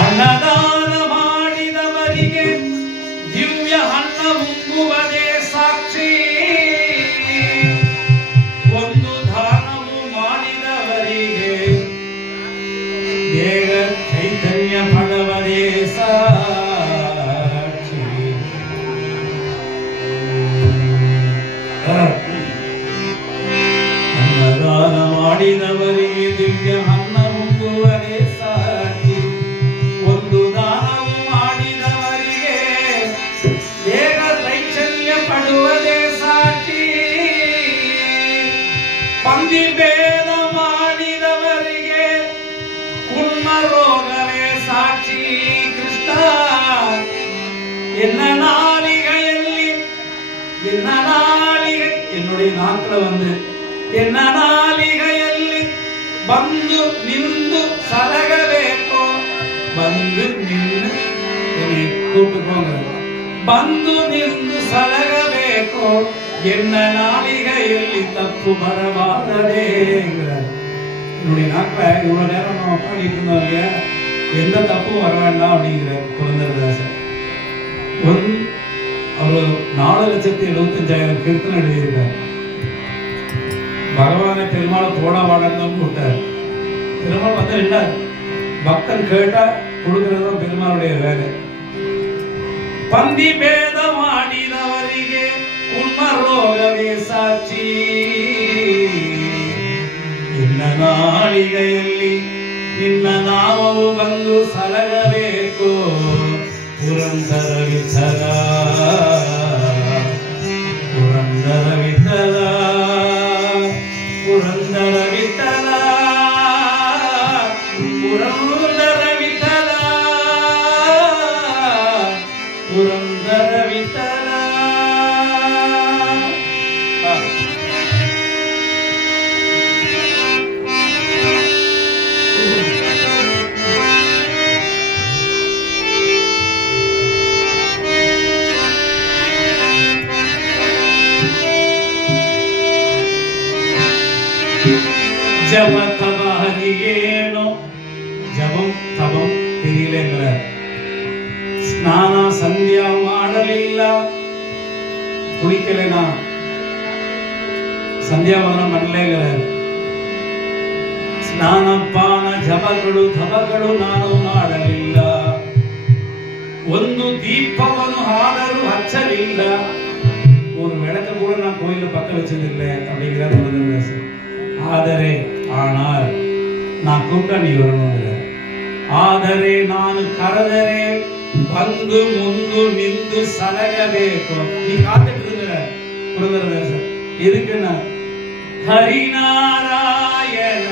ಅನ್ನದಾನ ಮಾಡಿದವರಿಗೆ ದಿವ್ಯ ಅನ್ನ ಉಂಗುವುದೇ ಸಾಕ್ಷಿ. ಒಂದು ದಾನವು ಮಾಡಿದವರಿಗೆ ದೇಹ ಚೈತನ್ಯ ಪಡುವುದೇ ಸಾಕ್ಷಿ. ಅನ್ನದಾನ ಮಾಡಿದವರಿಗೆ ದಿವ್ಯ ಅನ್ನ ಉಂಗುವುದೇ ಸಾಕ್ಷಿ. ಒಂದು ದಾನವು ಮಾಡಿದವರಿಗೆ ದೇಹ ಚೈತನ್ಯ ಪಡುವುದೇ ಸಾಕ್ಷಿ. ಪಂದಿ ಭೇದ ಮಾಡಿದವರಿಗೆ ಕುಣ್ಮ ರೋಗವೇ ಸಾಕ್ಷಿ. ಕೃಷ್ಣ ಎನ್ನ ನಾಲಿಗೆಯಲ್ಲಿ என்னுடைய நாட்களை ಎನ್ನ ನಾಲಿಗೆಯಲ್ಲಿ ಬಂದು ನಿಂದು ಸಲಗಬೇಕು. ಬಂದು ನಿಂದು ಕೂಪಿಕೊಂಡ ಬಂದು ನಿಂದು ಸಲಗಬೇಕು. ಎನ್ನ ನಾಲಿಗೆಯಲ್ಲಿ தப்பு வரவாதே. என்னுடைய நாட்களை இவ்வளவு நேரம் நம்ம பாடிட்டு இருந்தோம் இல்லையா, எந்த தப்பும் வர வேண்டாம் அப்படிங்கிற புரந்தரதாசர் அவர் 4,75,000 கீர்த்தனை எழுதியிருக்கார். பகவானை பெருமாளை போடா வாடன்னு விட்டார். பெருமாள் வந்து என்ன பக்தன் கேட்டா கொடுக்கறதும் பெருமாளுடைய வேலை. பந்தி பேதம் ஆடினவರಿಗೆ ಕುಣ್ಮ ರೋಗವೇ ಸಾಕ್ಷಿ. ನಿನ್ನ ನಾಳಿಗೆಯಲ್ಲಿ ನಿನ್ನ ನಾಮವು ಬಂದು ಸಲಗಬೇಕು. ಪುರಂದರ ವಿಠಲ ಪುರಂದರ ವಿಠಲ ಪುರಂದರ ವಿಠಲ ಪುರಂದರ ವಿಠಲ ಪುರಂದರ ವಿಠಲ. ஜப தப ஹரியேனோ ஜபம் தபம் தெரியலங்கிற ಸ್ನಾನ ಸಂಧ್ಯಾ ಮಾಡಲಿಲ್ಲ, ಕುಳಿಕಲೇನಾ ಸಂಧ್ಯಾವನ ಮಾಡಲೇಗರ ಸ್ನಾನ ಪಾನ ಜಪಗಳು ತಪಗಳು ನಾನು ಮಾಡಲಿಲ್ಲ. ಒಂದು ದೀಪವನ್ನು ಆದರೂ ಹಚ್ಚಲಿಲ್ಲ. ஒரு விளக்க கூட நான் கோயில பத்த வச்சதில்லை அப்படிங்கிறார். ಆದರೆ ஆனால் நான் கூப்பிட்டா நீ வரணுங்கிற. ಆದರೆ ನಾನು ಕರೆದರೆ ಬಂದು ಮುಂದು ನಿಂದು ಸಲಗಬೇಕು. நீ காத்துட்டு இருக்கிற புரந்தரதாசர் எதுக்குன்னா ஹரிநாராயண